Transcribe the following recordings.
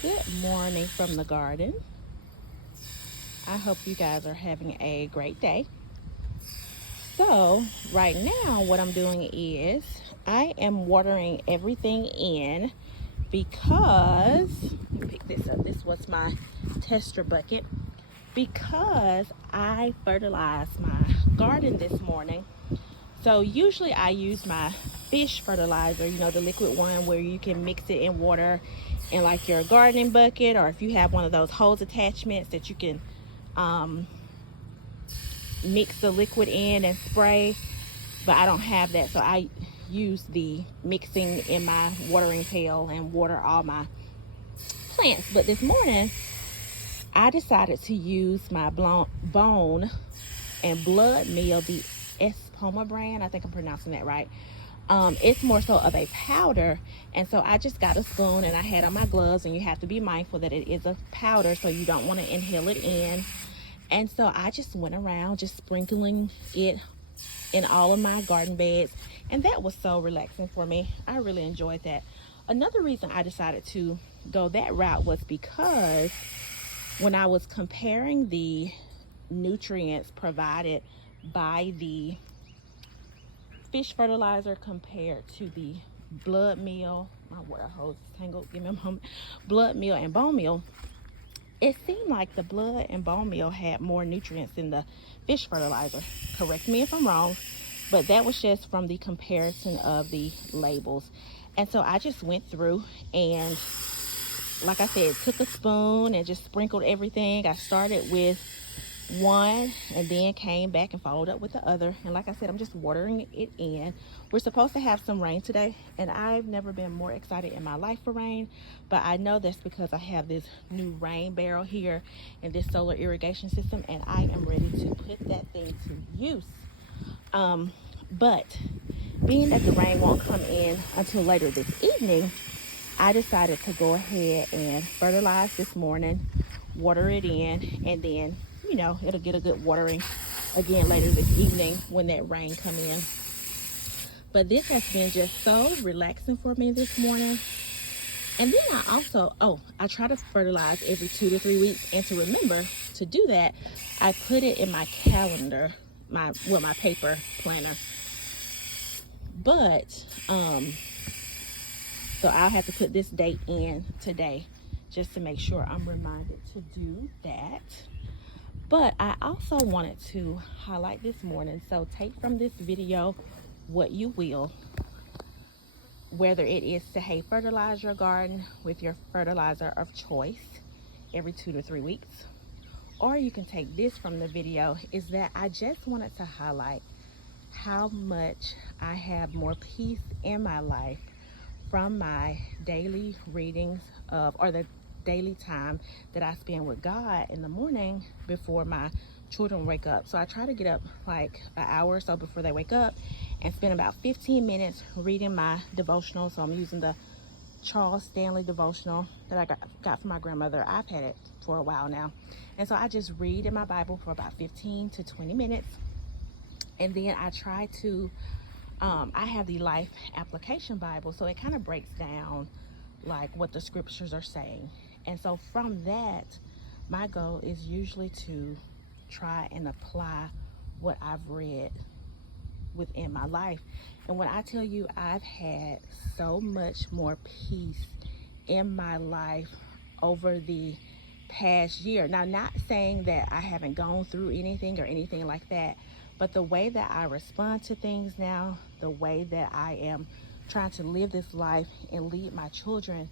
Good morning from the garden. I hope you guys are having a great day. So, right now, what I'm doing is I am watering everything in because, let me pick this up. This was my tester bucket because I fertilized my garden this morning. So, usually I use my fish fertilizer, the liquid one where you can mix it in water in like your gardening bucket, or if you have one of those hose attachments that you can mix the liquid in and spray. But I don't have that, so I use the mixing in my watering pail and water all my plants. But this morning I decided to use my bone and blood meal, the Espoma brand. I think I'm pronouncing that right. It's more so of a powder, and so I just got a spoon and I had on my gloves, and you have to be mindful that it is a powder, so you don't want to inhale it in. And so I just went around just sprinkling it in all of my garden beds, and that was so relaxing for me. I really enjoyed that. Another reason I decided to go that route was because when I was comparing the nutrients provided by the fish fertilizer compared to the blood meal, my water hose is tangled, give me a moment, blood meal and bone meal, it seemed like the blood and bone meal had more nutrients than the fish fertilizer. Correct me if I'm wrong, but that was just from the comparison of the labels. And so I just went through and, like I said, took a spoon and just sprinkled everything. I started with one and then came back and followed up with the other, and like I said, I'm just watering it in. We're supposed to have some rain today, and I've never been more excited in my life for rain, but I know that's because I have this new rain barrel here and this solar irrigation system, and I am ready to put that thing to use. But being that the rain won't come in until later this evening, I decided to go ahead and fertilize this morning, water it in, and then it'll get a good watering again later this evening when that rain come in. But this has been just so relaxing for me this morning. And then I also, I try to fertilize every 2 to 3 weeks, and to remember to do that, I put it in my calendar, my paper planner. But so I'll have to put this date in today just to make sure I'm reminded to do that. But I also wanted to highlight this morning, so take from this video what you will, whether it is to fertilize your garden with your fertilizer of choice every 2 to 3 weeks, or you can take this from the video, is that I just wanted to highlight how much I have more peace in my life from my daily readings or the daily time that I spend with God in the morning before my children wake up. So I try to get up like an hour or so before they wake up and spend about 15 minutes reading my devotional. So I'm using the Charles Stanley devotional that I got from my grandmother. I've had it for a while now. And so I just read in my Bible for about 15 to 20 minutes. And then I try to, I have the Life Application Bible, so it kind of breaks down like what the scriptures are saying. And so from that, my goal is usually to try and apply what I've read within my life. And when I tell you I've had so much more peace in my life over the past year. Now, not saying that I haven't gone through anything or anything like that, but the way that I respond to things now, the way that I am trying to live this life and lead my children,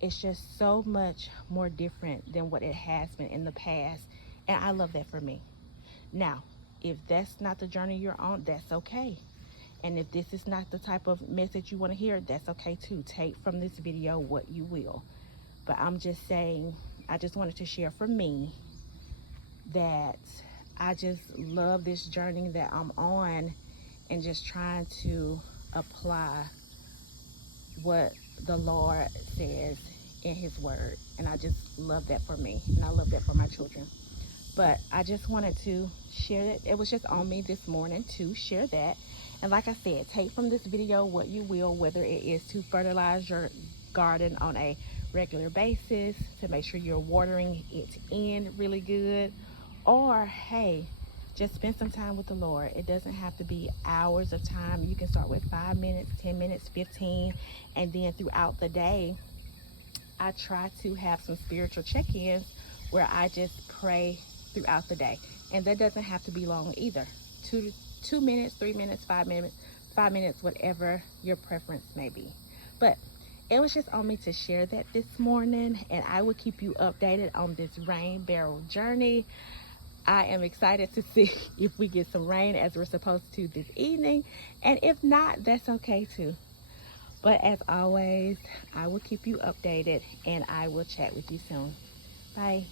it's just so much more different than what it has been in the past. And I love that for me. Now, if that's not the journey you're on, that's okay. And if this is not the type of message you want to hear, that's okay too. Take from this video what you will. But I'm just saying, I just wanted to share for me that I just love this journey that I'm on, and just trying to apply what the Lord says in his word. And I just love that for me, and I love that for my children. But I just wanted to share it. It was just on me this morning to share that. And like I said, take from this video what you will, whether it is to fertilize your garden on a regular basis, to make sure you're watering it in really good. Or hey, just spend some time with the Lord. It doesn't have to be hours of time. You can start with 5 minutes, 10 minutes, 15, and then throughout the day, I try to have some spiritual check-ins where I just pray throughout the day. And that doesn't have to be long either. 2 minutes, 3 minutes, 5 minutes, 5 minutes, whatever your preference may be. But it was just on me to share that this morning, and I will keep you updated on this rain barrel journey. I am excited to see if we get some rain as we're supposed to this evening. And if not, that's okay too. But as always, I will keep you updated, and I will chat with you soon. Bye.